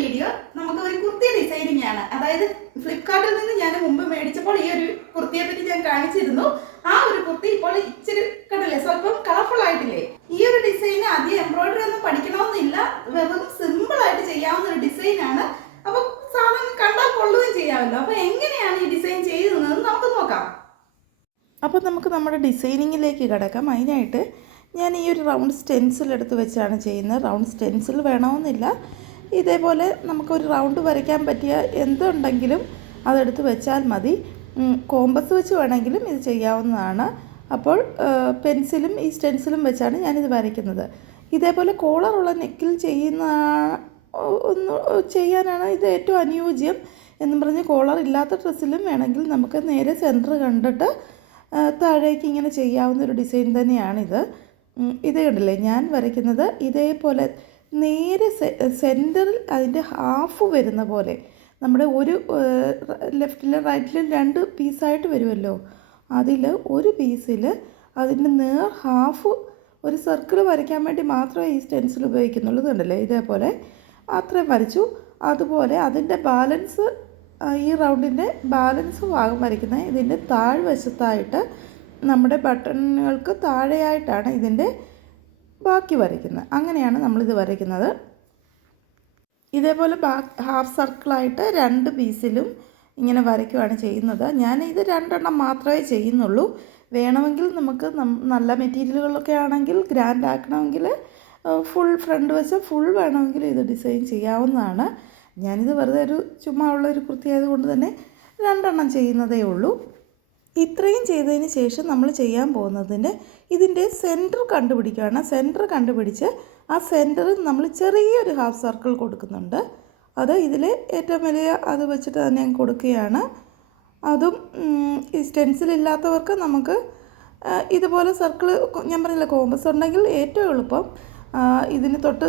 Video നമുക്ക് ഒരു kurti designing ആണ്. അതായത് ഫ്ലിപ്കാർട്ടിൽ നിന്ന് ഞാൻ മുമ്പ് മേടിച്ചപ്പോൾ ഈ ഒരു കുർത്തിയെ പറ്റി ഞാൻ കാണിച്ചിരുന്നു. ആ ഒരു കുർത്തി ഇപ്പോൾ ഇച്ചിരി കണ്ടല്ലേ? സ്വല്പം കളർഫുൾ ആയിട്ടില്ലേ? ഈ ഒരു ഡിസൈൻ അധികം എംബ്രോയിഡറി ഒന്നും പഠിക്കണമെന്നില്ല. വെറും സിമ്പിൾ ആയിട്ട് ചെയ്യാവുന്ന ഒരു ഡിസൈൻ ആണ്. അപ്പൊ സാധനം കണ്ടാൽ കൊള്ളുകയും ചെയ്യാമല്ലോ. അപ്പൊ എങ്ങനെയാണ് ഈ ഡിസൈൻ ചെയ്യുന്നത് നമുക്ക് നോക്കാം. അപ്പോൾ നമുക്ക് നമ്മുടെ ഡിസൈനിങ്ങിലേക്ക് കിടക്കാം. അതിനായിട്ട് ഞാൻ ഈ ഒരു റൗണ്ട് സ്റ്റെൻസിൽ എടുത്ത് വെച്ചാണ് ചെയ്യുന്നത്. റൗണ്ട് സ്റ്റെൻസിൽ വേണമെന്നില്ല. ഇതേപോലെ നമുക്കൊരു റൗണ്ട് വരയ്ക്കാൻ പറ്റിയ എന്തുണ്ടെങ്കിലും അതെടുത്ത് വെച്ചാൽ മതി. കോമ്പസ് വെച്ച് വേണമെങ്കിലും ഇത് ചെയ്യാവുന്നതാണ്. അപ്പോൾ പെൻസിലും ഈ സ്റ്റെൻസിലും വെച്ചാണ് ഞാനിത് വരയ്ക്കുന്നത്. ഇതേപോലെ കോളറുള്ള നെക്കിൽ ചെയ്യുന്ന ഒന്ന് ചെയ്യാനാണ് ഇത് ഏറ്റവും അനുയോജ്യം എന്ന് പറഞ്ഞ് കോളർ ഇല്ലാത്ത ഡ്രസ്സിലും വേണമെങ്കിൽ നമുക്ക് നേരെ സെന്റർ കണ്ടിട്ട് താഴേക്ക് ഇങ്ങനെ ചെയ്യാവുന്ന ഒരു ഡിസൈൻ തന്നെയാണിത്. ഇതേ കണ്ടില്ലേ? ഞാൻ വരയ്ക്കുന്നത് ഇതേപോലെ നേരെ സെന്ററിൽ അതിന്റെ ഹാഫ് വരുന്ന പോലെ. നമ്മുടെ ഒരു ലെഫ്റ്റിലും റൈറ്റിലും രണ്ട് പീസായിട്ട് വരുമല്ലോ. അതിൽ ഒരു പീസിൽ അതിന്റെ നേർ ഹാഫ് ഒരു സർക്കിൾ വരയ്ക്കാൻ വേണ്ടി മാത്രമേ ഈ സ്റ്റെൻസിൽ ഉപയോഗിക്കുന്നുള്ളൂ. കണ്ടല്ലേ ഇതേപോലെ അത്രയും വരച്ചു. അതുപോലെ അതിന്റെ ബാലൻസ് ഈ റൗണ്ടിന്റെ ബാലൻസ് ഭാഗം വരയ്ക്കുന്നത് ഇതിന്റെ താഴ്വശത്തായിട്ട് നമ്മുടെ ബട്ടണുകൾക്ക് താഴെയായിട്ടാണ് ഇതിന്റെ ബാക്കി വരയ്ക്കുന്നത്. അങ്ങനെയാണ് നമ്മളിത് വരയ്ക്കുന്നത്. ഇതേപോലെ ബാ ഹാഫ് സർക്കിളായിട്ട് രണ്ട് പീസിലും ഇങ്ങനെ വരയ്ക്കുകയാണ് ചെയ്യുന്നത്. ഞാൻ ഇത് രണ്ടെണ്ണം മാത്രമേ ചെയ്യുന്നുള്ളൂ. വേണമെങ്കിൽ നമുക്ക് നല്ല മെറ്റീരിയലുകളൊക്കെ ആണെങ്കിൽ ഗ്രാൻഡ് ആക്കണമെങ്കിൽ ഫുൾ ഫ്രണ്ട് വെച്ച് ഫുൾ വേണമെങ്കിൽ ഇത് ഡിസൈൻ ചെയ്യാവുന്നതാണ്. ഞാനിത് വെറുതെ ഒരു ചുമ്മാ ഉള്ള ഒരു കുർത്തി ആയതുകൊണ്ട് തന്നെ രണ്ടെണ്ണം ചെയ്യുന്നതേ ഉള്ളൂ. ഇത്രയും ചെയ്തതിന് ശേഷം നമ്മൾ ചെയ്യാൻ പോകുന്നതിന്റെ ഇതിന്റെ സെന്റർ കണ്ടുപിടിക്കുകയാണ്. സെന്റർ കണ്ടുപിടിച്ച് ആ സെന്ററിൽ നമ്മൾ ചെറിയൊരു ഹാഫ് സർക്കിൾ കൊടുക്കുന്നുണ്ട്. അത് ഇതിൽ ഏറ്റവും വലിയ അത് വെച്ചിട്ട് തന്നെ കൊടുക്കുകയാണ്. അതും ഈ സ്റ്റെൻസിൽ ഇല്ലാത്തവർക്ക് നമുക്ക് ഇതുപോലെ സർക്കിൾ ഞാൻ പറഞ്ഞില്ല കോമ്പസ് ഉണ്ടെങ്കിൽ ഏറ്റവും എളുപ്പം. ഇതിന് തൊട്ട്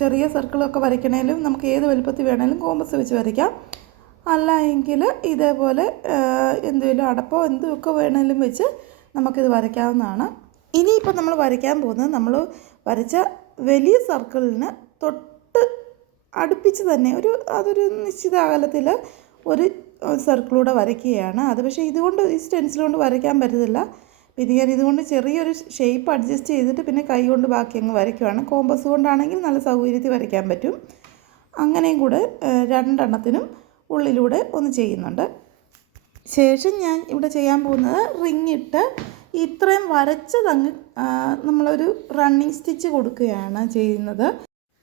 ചെറിയ സർക്കിളൊക്കെ വരയ്ക്കണേലും നമുക്ക് ഏത് വലുപ്പത്തിൽ വേണേലും കോമ്പസ് വെച്ച് വരയ്ക്കാം. അല്ല എങ്കിൽ ഇതേപോലെ എന്തെങ്കിലും അടപ്പോ എന്തൊക്കെ വേണമെങ്കിലും വെച്ച് നമുക്കിത് വരയ്ക്കാവുന്നതാണ്. ഇനിയിപ്പോൾ നമ്മൾ വരയ്ക്കാൻ പോകുന്നത് നമ്മൾ വരച്ച വലിയ സർക്കിളിന് തൊട്ട് അടുപ്പിച്ച് തന്നെ ഒരു അതൊരു നിശ്ചിത അകലത്തിൽ ഒരു സർക്കിളൂടെ വരയ്ക്കുകയാണ്. അത് പക്ഷേ ഇതുകൊണ്ട് ഈ സ്റ്റെൻസിൽ കൊണ്ട് വരയ്ക്കാൻ പറ്റത്തില്ല. പിന്നെ ഞാൻ ഇതുകൊണ്ട് ചെറിയൊരു ഷേപ്പ് അഡ്ജസ്റ്റ് ചെയ്തിട്ട് പിന്നെ കൈ കൊണ്ട് ബാക്കി അങ്ങ് വരയ്ക്കുവാണ്. കോമ്പസ് കൊണ്ടാണെങ്കിൽ നല്ല സൗകര്യത്തിൽ വരയ്ക്കാൻ പറ്റും. അങ്ങനെയും കൂടെ രണ്ടെണ്ണത്തിനും ഉള്ളിലൂടെ ഒന്ന് ചെയ്യുന്നുണ്ട്. ശേഷം ഞാൻ ഇവിടെ ചെയ്യാൻ പോകുന്നത് റിങ് ഇട്ട് ഇത്രയും വരച്ചതങ്ങ് നമ്മളൊരു റണ്ണിങ് സ്റ്റിച്ച് കൊടുക്കുകയാണ് ചെയ്യുന്നത്.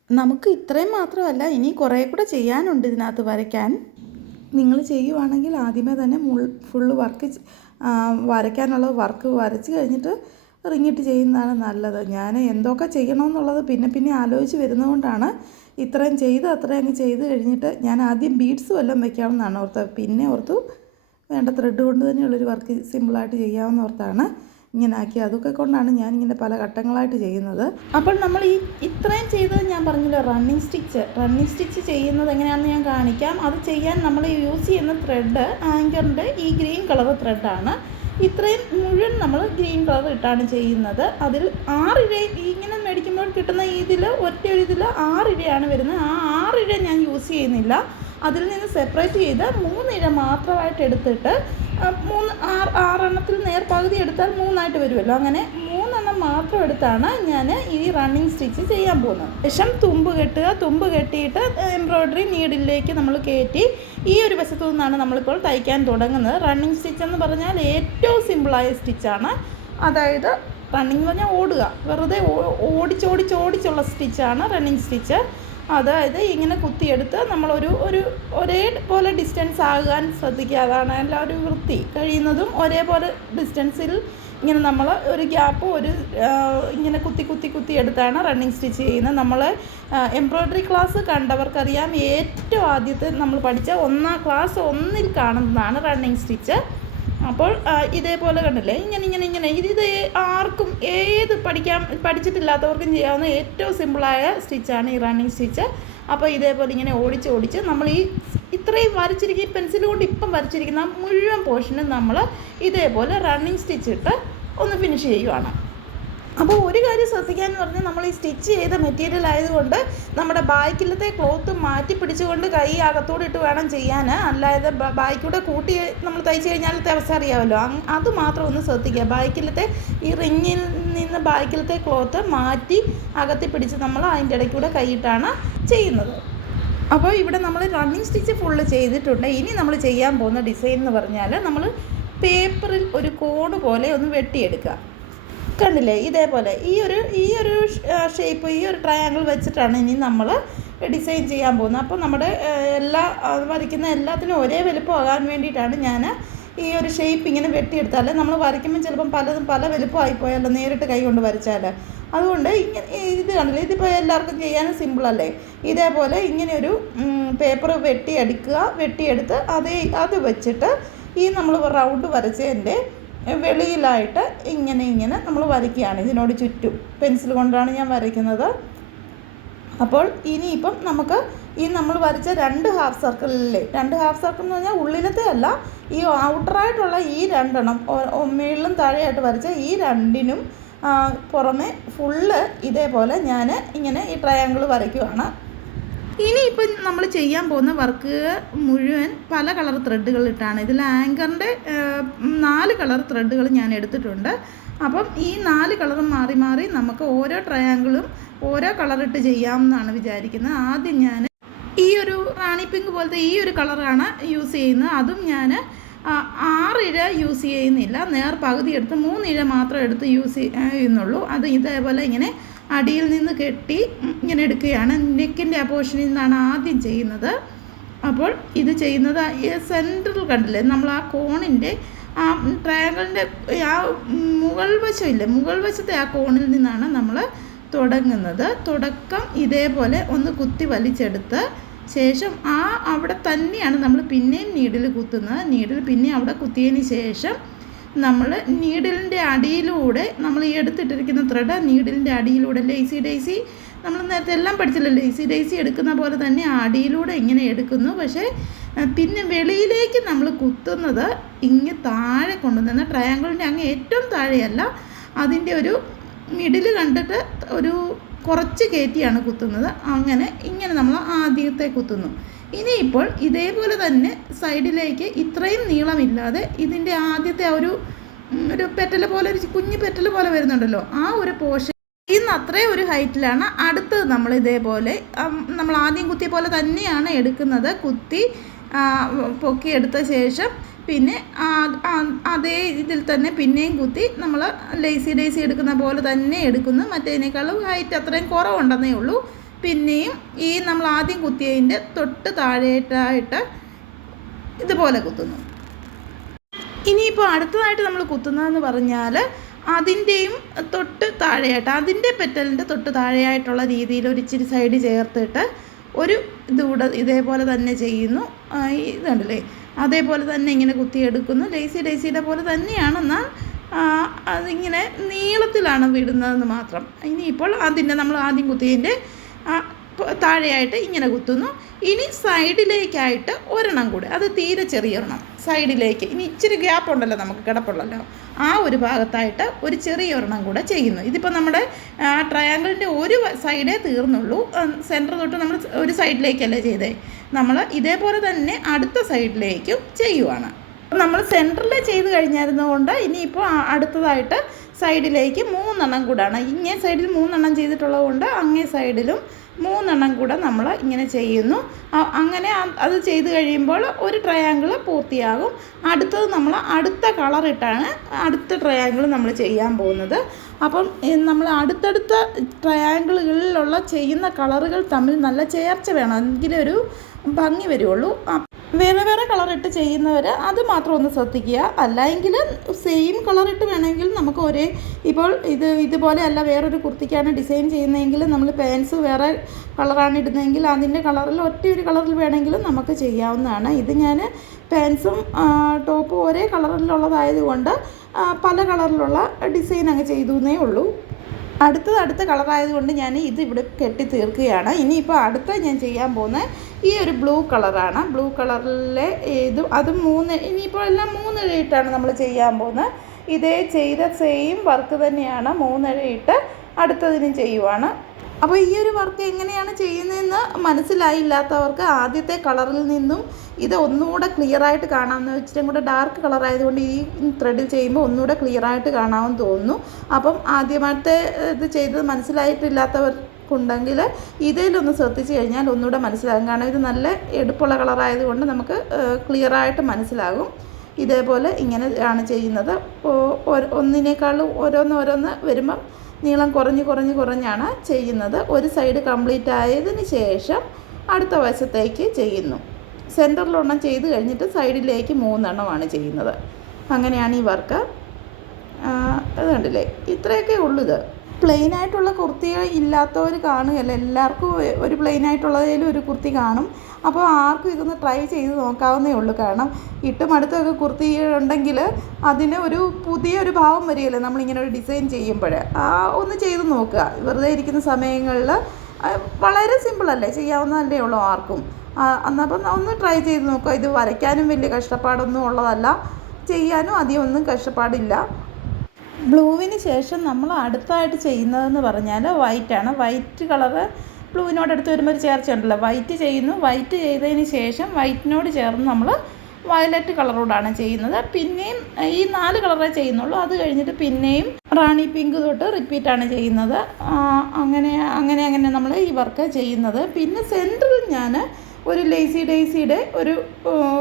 നമുക്ക് ഇത്രയും മാത്രമല്ല ഇനി കുറേ കൂടെ ചെയ്യാനുണ്ട് ഇതിനകത്ത് വരയ്ക്കാൻ. നിങ്ങൾ ചെയ്യുവാണെങ്കിൽ ആദ്യമേ തന്നെ ഫുള്ള് വർക്ക് വരയ്ക്കാനുള്ള വർക്ക് വരച്ച് കഴിഞ്ഞിട്ട് റിങ്ങിട്ട് ചെയ്യുന്നതാണ് നല്ലത്. ഞാൻ എന്തൊക്കെ ചെയ്യണമെന്നുള്ളത് പിന്നെ പിന്നെ ആലോചിച്ച് വരുന്നതുകൊണ്ടാണ് ഇത്രയും ചെയ്ത് അത്രയും അങ്ങ് ചെയ്ത് കഴിഞ്ഞിട്ട് ഞാൻ ആദ്യം ബീഡ്സ് വല്ലതും വെക്കാമെന്നാണ് ഓർത്ത് പിന്നെ ഓർത്തു വേണ്ട ത്രെഡ് കൊണ്ട് തന്നെയുള്ളൊരു വർക്ക് സിമ്പിളായിട്ട് ചെയ്യാമെന്ന് ഓർത്താണ് ഇങ്ങനെ ആക്കി. അതൊക്കെ കൊണ്ടാണ് ഞാൻ ഇങ്ങനെ പല ഘട്ടങ്ങളായിട്ട് ചെയ്യുന്നത്. അപ്പോൾ നമ്മൾ ഈ ഇത്രയും ചെയ്തത് ഞാൻ പറഞ്ഞില്ല റണ്ണിങ് സ്റ്റിച്ച് റണ്ണിങ് സ്റ്റിച്ച് ചെയ്യുന്നത് എങ്ങനെയാണെന്ന് ഞാൻ കാണിക്കാം. അത് ചെയ്യാൻ നമ്മൾ യൂസ് ചെയ്യുന്ന ത്രെഡ് ആങ്കറിന്റെ ഈ ഗ്രീൻ കളർ ത്രെഡാണ് ഇത്രയും മുഴുവൻ നമ്മൾ ഗ്രീൻ കളർ ഇട്ടാണ് ചെയ്യുന്നത്. അതിൽ ആറിഴ ഇങ്ങനെ മേടിക്കുമ്പോൾ കിട്ടുന്ന ഇതിൽ ഒറ്റ ഒരു ഇതിൽ ആറിഴയാണ് വരുന്നത്. ആ ആറിഴ ഞാൻ യൂസ് ചെയ്യുന്നില്ല. അതിൽ നിന്ന് സെപ്പറേറ്റ് ചെയ്ത് മൂന്നിഴ മാത്രമായിട്ട് എടുത്തിട്ട് മൂന്ന് ആറ് ആറെണ്ണത്തിൽ നേർപകുതി എടുത്താൽ മൂന്നായിട്ട് വരുമല്ലോ. അങ്ങനെ മാത്രം എടുത്താണ് ഞാൻ ഈ റണ്ണിങ് സ്റ്റിച്ച് ചെയ്യാൻ പോകുന്നത്. ശേഷം തുമ്പ് കെട്ടുക തുമ്പ് കെട്ടിയിട്ട് എംബ്രോയ്ഡറി നീഡിലേക്ക് നമ്മൾ കയറ്റി ഈ ഒരു വശത്തു നിന്നാണ് നമ്മളിപ്പോൾ തയ്ക്കാൻ തുടങ്ങുന്നത്. റണ്ണിങ് സ്റ്റിച്ച് എന്ന് പറഞ്ഞാൽ ഏറ്റവും സിമ്പിളായ സ്റ്റിച്ചാണ് അതായത് റണ്ണിങ് എന്ന് പറഞ്ഞാൽ ഓടുക. വെറുതെ ഓടിച്ചോടിച്ചോടിച്ചുള്ള സ്റ്റിച്ചാണ് റണ്ണിങ് സ്റ്റിച്ച് അതായത് ഇങ്ങനെ കുത്തിയെടുത്ത് നമ്മളൊരു ഒരു ഒരേ പോലെ ഡിസ്റ്റൻസ് ആകാൻ ശ്രദ്ധിക്കുക. അതാണ് എല്ലാ ഒരു വൃത്തി. കഴിയുന്നതും ഒരേപോലെ ഡിസ്റ്റൻസിൽ ഇങ്ങനെ നമ്മൾ ഒരു ഗ്യാപ്പ് ഒരു ഇങ്ങനെ കുത്തി കുത്തി കുത്തി എടുത്താണ് റണ്ണിങ് സ്റ്റിച്ച് ചെയ്യുന്നത്. നമ്മൾ എംബ്രോയ്ഡറി ക്ലാസ് കണ്ടവർക്കറിയാം ഏറ്റവും ആദ്യത്തെ നമ്മൾ പഠിച്ച ഒന്നാം ക്ലാസ് ഒന്നിൽ കാണുന്നതാണ് റണ്ണിങ് സ്റ്റിച്ച് അപ്പോൾ ഇതേപോലെ കണ്ടില്ലേ? ഇങ്ങനെ ഇങ്ങനെ ഇങ്ങനെ. ഇത് ആർക്കും ഏത് പഠിക്കാൻ പഠിച്ചിട്ടില്ലാത്തവർക്കും ചെയ്യാവുന്ന ഏറ്റവും സിമ്പിളായ സ്റ്റിച്ചാണ് ഈ റണ്ണിങ് സ്റ്റിച്ച്. അപ്പോൾ ഇതേപോലെ ഇങ്ങനെ ഓടിച്ച് ഓടിച്ച് നമ്മൾ ഈ ഇത്രയും വരച്ചിരിക്കുന്ന ഈ പെൻസിൽ കൊണ്ട് ഇപ്പം വരച്ചിരിക്കുന്ന മുഴുവൻ പോർഷനും നമ്മൾ ഇതേപോലെ റണ്ണിങ് സ്റ്റിച്ച് ഇട്ട് ഒന്ന് ഫിനിഷ് ചെയ്യുവാണ്. അപ്പോൾ ഒരു കാര്യം ശ്രദ്ധിക്കാന്ന് പറഞ്ഞാൽ നമ്മൾ ഈ സ്റ്റിച്ച് ചെയ്ത മെറ്റീരിയൽ ആയതുകൊണ്ട് നമ്മുടെ ബാക്കിലത്തെ ക്ലോത്ത് മാറ്റി പിടിച്ചുകൊണ്ട് കൈ അകത്തോടെ ഇട്ട് വേണം ചെയ്യാൻ അല്ലാതെ ബാക്കിയുടെ കൂട്ടി നമ്മൾ തയ്ച്ചു കഴിഞ്ഞാലത്തെ അവസ്ഥ അറിയാമല്ലോ അത് മാത്രം ഒന്ന് ശ്രദ്ധിക്കുക. ബാക്കിലത്തെ ഈ റിങ്ങിൽ നിന്ന് ബാക്കിലത്തെ ക്ലോത്ത് മാറ്റി അകത്തി പിടിച്ച് നമ്മൾ അതിന്റെ ഇടയ്ക്കൂടെ കൈയിട്ടാണ് ചെയ്യുന്നത്. അപ്പോൾ ഇവിടെ നമ്മൾ റണ്ണിങ് സ്റ്റിച്ച് ഫുള്ള് ചെയ്തിട്ടുണ്ട്. ഇനി നമ്മൾ ചെയ്യാൻ പോകുന്ന ഡിസൈൻ എന്ന് പറഞ്ഞാൽ നമ്മൾ പേപ്പറിൽ ഒരു കോഡ് പോലെ ഒന്ന് വെട്ടിയെടുക്കുക. കണ്ടില്ലേ? ഇതേപോലെ ഈ ഒരു ഈ ഒരു ഷേപ്പ് ഈ ഒരു ട്രയാങ്കിൾ വെച്ചിട്ടാണ് ഇനി നമ്മൾ ഡിസൈൻ ചെയ്യാൻ പോകുന്നത്. അപ്പോൾ നമ്മുടെ എല്ലാ വരയ്ക്കുന്ന എല്ലാത്തിനും ഒരേ വലുപ്പമാകാൻ വേണ്ടിയിട്ടാണ് ഞാൻ ഈ ഒരു ഷേപ്പ് ഇങ്ങനെ വെട്ടിയെടുത്താൽ നമ്മൾ വരയ്ക്കുമ്പോൾ ചിലപ്പം പലതും പല വലുപ്പമായിപ്പോയല്ലോ നേരിട്ട് കൈ കൊണ്ട് വരച്ചാൽ അതുകൊണ്ട് ഇങ്ങനെ ഇത് കണ്ടില്ലേ? ഇതിപ്പോൾ എല്ലാവർക്കും ചെയ്യാനും സിമ്പിളല്ലേ ഇതേപോലെ ഇങ്ങനെ ഒരു പേപ്പർ വെട്ടിയെടുക്കുക വെട്ടിയെടുത്ത് അതേ അത് വെച്ചിട്ട് ഈ നമ്മൾ റൗണ്ട് വരച്ചതിന്റെ വെളിയിലായിട്ട് ഇങ്ങനെ ഇങ്ങനെ നമ്മൾ വരയ്ക്കുകയാണ്. ഇതിനോട് ചുറ്റും പെൻസിൽ കൊണ്ടാണ് ഞാൻ വരയ്ക്കുന്നത്. അപ്പോൾ ഇനിയിപ്പം നമുക്ക് ഈ നമ്മൾ വരച്ച രണ്ട് ഹാഫ് സർക്കിളിലെ രണ്ട് ഹാഫ് സർക്കിൾ എന്ന് പറഞ്ഞാൽ ഉള്ളിലത്തെ അല്ല ഈ ഔട്ടറായിട്ടുള്ള ഈ രണ്ടെണ്ണം മേളിലും താഴെയായിട്ട് വരച്ച ഈ രണ്ടിനും പുറമെ ഫുള്ള് ഇതേപോലെ ഞാൻ ഇങ്ങനെ ഈ ട്രയാങ്കിൾ വരയ്ക്കുവാണ്. ഇനിയിപ്പം നമ്മൾ ചെയ്യാൻ പോകുന്ന വർക്ക് മുഴുവൻ പല കളർ ത്രെഡുകളിട്ടാണ് ഇതിൽ ആങ്കറിന്റെ നാല് കളർ ത്രെഡുകൾ ഞാൻ എടുത്തിട്ടുണ്ട്. അപ്പം ഈ നാല് കളറും മാറി മാറി നമുക്ക് ഓരോ ട്രയാങ്കിളും ഓരോ കളറിട്ട് ചെയ്യാം എന്നാണ് വിചാരിക്കുന്നത്. ആദ്യം ഞാൻ ഈ ഒരു റാണി പിങ്ക് പോലത്തെ ഈ ഒരു കളറാണ് യൂസ് ചെയ്യുന്നത്. അതും ഞാൻ ആറിഴ യൂസ് ചെയ്യുന്നില്ല. നേർ പകുതി എടുത്ത് മൂന്നിഴ മാത്രം എടുത്ത് യൂസ് ചെയ്യുന്നുള്ളൂ. അത് ഇതേപോലെ ഇങ്ങനെ അടിയിൽ നിന്ന് കെട്ടി ഇങ്ങനെ എടുക്കുകയാണ്. നെക്കിന്റെ ആ പോർഷനിൽ നിന്നാണ് ആദ്യം ചെയ്യുന്നത്. അപ്പോൾ ഇത് ചെയ്യുന്നത് സെന്ററിൽ കണ്ടില്ലേ? നമ്മൾ ആ കോണിന്റെ ആ ട്രയാങ്കിളിന്റെ ആ മുകൾ വശമില്ലേ? മുകൾ വശത്തെ ആ കോണിൽ നിന്നാണ് നമ്മൾ തുടങ്ങുന്നത്. തുടക്കം ഇതേപോലെ ഒന്ന് കുത്തി വലിച്ചെടുത്ത് ശേഷം ആ അവിടെ തന്നെയാണ് നമ്മൾ പിന്നെയും നീഡിൽ കുത്തുന്നത്. നീഡിൽ പിന്നെ അവിടെ കുത്തിയതിന് ശേഷം നമ്മൾ നീഡിലിന്റെ അടിയിലൂടെ നമ്മൾ ഈ എടുത്തിട്ടിരിക്കുന്ന ത്രെഡ് നീഡിലിന്റെ അടിയിലൂടെ ലേസി ഡേസി നമ്മൾ നേരത്തെ എല്ലാം പഠിച്ചില്ല? ലേസി ഡേസി എടുക്കുന്ന പോലെ തന്നെ അടിയിലൂടെ ഇങ്ങനെ എടുക്കുന്നു. പക്ഷേ പിന്നെ വെളിയിലേക്ക് നമ്മൾ കുത്തുന്നത് ഇങ്ങ് താഴെ കൊണ്ടുവന്ന ട്രയാങ്കിളിന്റെ അങ്ങ് ഏറ്റവും താഴെയല്ല അതിന്റെ ഒരു മിഡിൽ കണ്ടിട്ട് ഒരു കുറച്ച് കയറ്റിയാണ് കുത്തുന്നത്. അങ്ങനെ ഇങ്ങനെ നമ്മൾ ആദ്യത്തെ കുത്തുന്നു. ഇനിയിപ്പോൾ ഇതേപോലെ തന്നെ സൈഡിലേക്ക് ഇത്രയും നീളമില്ലാതെ ഇതിന്റെ ആദ്യത്തെ ഒരു ഒരു പെറ്റൽ പോലെ ഒരു കുഞ്ഞു പെറ്റൽ പോലെ വരുന്നുണ്ടല്ലോ. ആ ഒരു പോഷൻ ഇന്ന് അത്രയും ഒരു ഹൈറ്റിലാണ്. അടുത്തത് നമ്മൾ ഇതേപോലെ നമ്മൾ ആദ്യം കുത്തിയ പോലെ തന്നെയാണ് എടുക്കുന്നത്. കുത്തി പൊക്കിയെടുത്ത ശേഷം പിന്നെ അതേ ഇതിൽ തന്നെ പിന്നെയും കുത്തി നമ്മൾ ലേസി ഡേസി എടുക്കുന്ന പോലെ തന്നെ എടുക്കുന്നു. മറ്റേതിനേക്കാളും ഹൈറ്റ് അത്രയും കുറവുണ്ടെന്നേ ഉള്ളൂ. പിന്നെയും ഈ നമ്മൾ ആദ്യം കുത്തിയതിന്റെ തൊട്ട് താഴെയായിട്ടായിട്ട് ഇതുപോലെ കുത്തുന്നു. ഇനിയിപ്പോൾ അടുത്തതായിട്ട് നമ്മൾ കുത്തുന്നതെന്ന് പറഞ്ഞാൽ അതിന്റെയും തൊട്ട് താഴെയായിട്ട് അതിന്റെ പെറ്റലിന്റെ തൊട്ട് താഴെയായിട്ടുള്ള രീതിയിൽ ഒരു ഇച്ചിരി സൈഡ് ചേർത്തിട്ട് ഒരു ഇതൂടെ ഇതേപോലെ തന്നെ ചെയ്യുന്നു. ഇതുണ്ടല്ലേ? അതേപോലെ തന്നെ ഇങ്ങനെ കുത്തിയെടുക്കുന്നു. ലേസി ഡേസിയുടെ പോലെ തന്നെയാണ്. എന്നാൽ അതിങ്ങനെ നീളത്തിലാണ് വിടുന്നതെന്ന് മാത്രം. ഇനിയിപ്പോൾ അതിന്റെ നമ്മൾ ആദ്യം കുത്തിയതിന്റെ താഴെയായിട്ട് ഇങ്ങനെ കുത്തുന്നു. ഇനി സൈഡിലേക്കായിട്ട് ഒരെണ്ണം കൂടി. അത് തീരെ ചെറിയ ഒരെണ്ണം. സൈഡിലേക്ക്. ഇനി ഇച്ചിരി ഗ്യാപ്പ് ഉണ്ടല്ലോ നമുക്ക് കിടപ്പുള്ളല്ലോ ആ ഒരു ഭാഗത്തായിട്ട് ഒരു ചെറിയ ഒരെണ്ണം കൂടെ ചെയ്യുന്നു. ഇതിപ്പോൾ നമ്മുടെ ആ ട്രയാങ്കിളിന്റെ ഒരു സൈഡേ തീർന്നുള്ളൂ. സെന്റർ തൊട്ട് നമ്മൾ ഒരു സൈഡിലേക്കല്ലേ ചെയ്തേ. നമ്മൾ ഇതേപോലെ തന്നെ അടുത്ത സൈഡിലേക്കും ചെയ്യുവാണ്. നമ്മൾ സെന്ററിൽ ചെയ്ത് കഴിഞ്ഞായിരുന്നതുകൊണ്ട് ഇനിയിപ്പോൾ അടുത്തതായിട്ട് സൈഡിലേക്ക് മൂന്നെണ്ണം കൂടാണ്. ഇങ്ങേ സൈഡിൽ മൂന്നെണ്ണം ചെയ്തിട്ടുള്ളതുകൊണ്ട് അങ്ങേ സൈഡിലും മൂന്നെണ്ണം കൂടെ നമ്മൾ ഇങ്ങനെ ചെയ്യുന്നു. അങ്ങനെ അത് ചെയ്ത് കഴിയുമ്പോൾ ഒരു ട്രയാങ്കിൾ പൂർത്തിയാകും. അടുത്തത് നമ്മൾ അടുത്ത കളറിട്ടാണ് അടുത്ത ട്രയാങ്കിൾ നമ്മൾ ചെയ്യാൻ പോകുന്നത്. അപ്പം നമ്മൾ അടുത്തടുത്ത ട്രയാങ്കിളുകളിലുള്ള ചെയ്യുന്ന കളറുകൾ തമ്മിൽ നല്ല ചേർച്ച വേണം. എങ്കിലേ ഒരു ഭംഗി വരുള്ളൂ വേറെ വേറെ കളറിട്ട് ചെയ്യുന്നവർ അത് മാത്രം ഒന്ന് ശ്രദ്ധിക്കുക. അല്ലെങ്കിൽ സെയിം കളറിട്ട് വേണമെങ്കിൽ നമുക്ക് ഒരേ ഇപ്പോൾ ഇത് ഇതുപോലെ അല്ല വേറൊരു കുർത്തിക്കാണ് ഡിസൈൻ ചെയ്യുന്നതെങ്കിൽ നമ്മൾ പാൻസ് വേറെ കളറാണ് ഇടുന്നതെങ്കിൽ അതിന്റെ കളറിൽ ഒറ്റ ഒരു കളറിൽ വേണമെങ്കിലും നമുക്ക് ചെയ്യാവുന്നതാണ്. ഇത് ഞാൻ പാൻസും ടോപ്പും ഒരേ കളറിലുള്ളതായതുകൊണ്ട് പല കളറിലുള്ള ഡിസൈൻ അങ്ങ് ചെയ്തു എന്നേ ഉള്ളൂ. അടുത്തത് അടുത്ത കളറായതുകൊണ്ട് ഞാൻ ഇത് ഇവിടെ കെട്ടി തീർക്കുകയാണ്. ഇനിയിപ്പോൾ അടുത്ത ഞാൻ ചെയ്യാൻ പോകുന്ന ഈ ഒരു ബ്ലൂ കളറാണ്. ബ്ലൂ കളറിലെ ഇത് അത് മൂന്ന് ഇനിയിപ്പോൾ എല്ലാം മൂന്നിഴയിട്ടാണ് നമ്മൾ ചെയ്യാൻ പോകുന്നത്. ഇതേ ചെയ്ത സെയിം വർക്ക് തന്നെയാണ് മൂന്നിഴയിട്ട് അടുത്തതിനും ചെയ്യുവാണ്. അപ്പോൾ ഈ ഒരു വർക്ക് എങ്ങനെയാണ് ചെയ്യുന്നതെന്ന് മനസ്സിലായില്ലാത്തവർക്ക് ആദ്യത്തെ കളറിൽ നിന്നും ഇത് ഒന്നുകൂടെ ക്ലിയർ ആയിട്ട് കാണാമെന്ന് വെച്ചിട്ടും കൂടെ ഡാർക്ക് കളർ ആയതുകൊണ്ട് ഈ ത്രെഡിൽ ചെയ്യുമ്പോൾ ഒന്നുകൂടെ ക്ലിയർ ആയിട്ട് കാണാമെന്ന് തോന്നുന്നു. അപ്പം ആദ്യമായിട്ട് ഇത് ചെയ്തത് മനസ്സിലായിട്ടില്ലാത്തവർ ണ്ടെങ്കിൽ ഇതിലൊന്ന് ശ്രദ്ധിച്ച് കഴിഞ്ഞാൽ ഒന്നുകൂടെ മനസ്സിലാകും. കാരണം ഇത് നല്ല എടുപ്പുള്ള കളറായതുകൊണ്ട് നമുക്ക് ക്ലിയറായിട്ട് മനസ്സിലാകും. ഇതേപോലെ ഇങ്ങനെ ആണ് ചെയ്യുന്നത്. ഒന്നിനേക്കാളും ഓരോന്ന് ഓരോന്ന് വരുമ്പം നീളം കുറഞ്ഞ് കുറഞ്ഞ് കുറഞ്ഞാണ് ചെയ്യുന്നത്. ഒരു സൈഡ് കംപ്ലീറ്റ് ആയതിന് ശേഷം അടുത്ത വശത്തേക്ക് ചെയ്യുന്നു. സെന്ററിലൊരെണ്ണം ചെയ്ത് കഴിഞ്ഞിട്ട് സൈഡിലേക്ക് മൂന്നെണ്ണമാണ് ചെയ്യുന്നത്. അങ്ങനെയാണ് ഈ വർക്ക് കണ്ടില്ലേ? ഇത്രയൊക്കെ ഉള്ളൂ ഇത് പ്ലെയിൻ ആയിട്ടുള്ള കുർത്തി ഇല്ലാത്തവർ കാണുകയല്ല. എല്ലാവർക്കും ഒരു പ്ലെയിൻ ആയിട്ടുള്ളതിലും ഒരു കുർത്തി കാണും. അപ്പോൾ ആർക്കും ഇതൊന്ന് ട്രൈ ചെയ്ത് നോക്കാവുന്നേ ഉള്ളൂ. കാരണം ഇട്ടും അടുത്തൊക്കെ കുർത്തി ഉണ്ടെങ്കിൽ അതിന് ഒരു പുതിയ ഒരു ഭാവം വരികയല്ലേ നമ്മളിങ്ങനെ ഒരു ഡിസൈൻ ചെയ്യുമ്പോൾ ഒന്ന് ചെയ്ത് നോക്കുക. വെറുതെ ഇരിക്കുന്ന സമയങ്ങളിൽ വളരെ സിമ്പിളല്ലേ ചെയ്യാവുന്നതല്ലേ ഉള്ളൂ ആർക്കും. എന്നപ്പം ഒന്ന് ട്രൈ ചെയ്ത് നോക്കുക. ഇത് വരയ്ക്കാനും വലിയ കഷ്ടപ്പാടൊന്നും ഉള്ളതല്ല. ചെയ്യാനും അധികം ഒന്നും കഷ്ടപ്പാടില്ല. ബ്ലൂവിന് ശേഷം നമ്മൾ അടുത്തായിട്ട് ചെയ്യുന്നതെന്ന് പറഞ്ഞാൽ വൈറ്റാണ് വൈറ്റ് കളറ് ബ്ലൂവിനോട് അടുത്ത് വരുമ്പോൾ ഒരു ചേർച്ച ഉണ്ടല്ലോ. വൈറ്റ് ചെയ്യുന്നു. വൈറ്റ് ചെയ്തതിന് ശേഷം വൈറ്റിനോട് ചേർന്ന് നമ്മൾ വയലറ്റ് കളറോടാണ് ചെയ്യുന്നത്. പിന്നെയും ഈ നാല് കളറേ ചെയ്യുന്നുള്ളൂ. അത് കഴിഞ്ഞിട്ട് പിന്നെയും റാണി പിങ്ക് തൊട്ട് റിപ്പീറ്റാണ് ചെയ്യുന്നത്. അങ്ങനെ അങ്ങനെ അങ്ങനെ നമ്മൾ ഈ വർക്ക് ചെയ്യുന്നത്. പിന്നെ സെന്ററിൽ ഞാൻ ഒരു ലേസി ഡേസിയുടെ ഒരു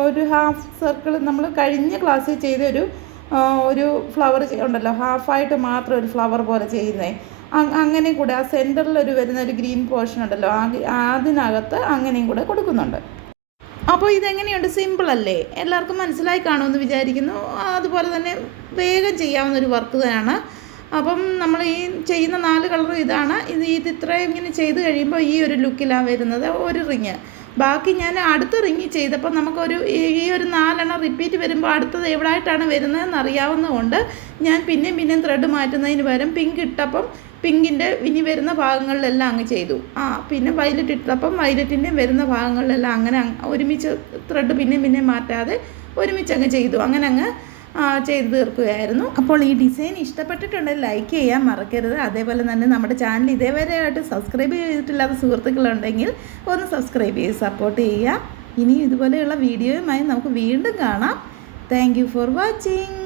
ഒരു ഹാഫ് സർക്കിൾ നമ്മൾ കഴിഞ്ഞ ക്ലാസ്സിൽ ചെയ്ത ഒരു ഒരു ഫ്ലവർ ഉണ്ടല്ലോ ഹാഫായിട്ട് മാത്രം ഒരു ഫ്ലവർ പോലെ ചെയ്യുന്നത് അങ്ങനെ കൂടെ ആ സെന്ററിൽ ഒരു വരുന്ന ഒരു ഗ്രീൻ പോർഷൻ ഉണ്ടല്ലോ ആ അതിനകത്ത് അങ്ങനെയും കൂടെ കൊടുക്കുന്നുണ്ട്. അപ്പോൾ ഇതെങ്ങനെയുണ്ട്? സിമ്പിൾ അല്ലേ? എല്ലാവർക്കും മനസ്സിലായി കാണുമെന്ന് വിചാരിക്കുന്നു. അതുപോലെ തന്നെ വേഗം ചെയ്യാവുന്ന ഒരു വർക്ക് തന്നെയാണ് അപ്പം നമ്മൾ ഈ ചെയ്യുന്ന നാല് കളറും ഇതാണ്. ഇത് ഇത് ഇത്രയും ഇങ്ങനെ ചെയ്ത് കഴിയുമ്പോൾ ഈ ഒരു ലുക്കിലാണ് വരുന്നത്. ഒരു റിങ് ബാക്കി ഞാൻ അടുത്ത റിങ് ചെയ്തപ്പോൾ നമുക്കൊരു ഈ- ഒരു നാലെണ്ണം റിപ്പീറ്റ് വരുമ്പോൾ അടുത്തത് എവിടായിട്ടാണ് വരുന്നതെന്ന് അറിയാവുന്നതുകൊണ്ട് ഞാൻ പിന്നെയും പിന്നെയും ത്രെഡ് മാറ്റുന്നതിന് പകരം പിങ്ക് ഇട്ടപ്പം പിങ്കിന്റെ ഇനി വരുന്ന ഭാഗങ്ങളിലെല്ലാം അങ്ങ് ചെയ്തു. ആ പിന്നെ വയലറ്റ് ഇട്ടപ്പം വയലറ്റിന്റെ വരുന്ന ഭാഗങ്ങളിലെല്ലാം അങ്ങനെ ഒരുമിച്ച് ത്രെഡ് പിന്നെയും പിന്നെയും മാറ്റാതെ ഒരുമിച്ച് അങ്ങ് ചെയ്തു. അങ്ങനെ അങ്ങ് ചെയ്ത് തീർക്കുകയായിരുന്നു. അപ്പോൾ ഈ ഡിസൈൻ ഇഷ്ടപ്പെട്ടിട്ടുണ്ടെങ്കിൽ ലൈക്ക് ചെയ്യാൻ മറക്കരുത്. അതേപോലെ തന്നെ നമ്മുടെ ചാനൽ ഇതേവരെയായിട്ട് സബ്സ്ക്രൈബ് ചെയ്തിട്ടില്ലാത്ത സുഹൃത്തുക്കളുണ്ടെങ്കിൽ ഒന്ന് സബ്സ്ക്രൈബ് ചെയ്ത് സപ്പോർട്ട് ചെയ്യുക. ഇനി ഇതുപോലെയുള്ള വീഡിയോയുമായി നമുക്ക് വീണ്ടും കാണാം. Thank for watching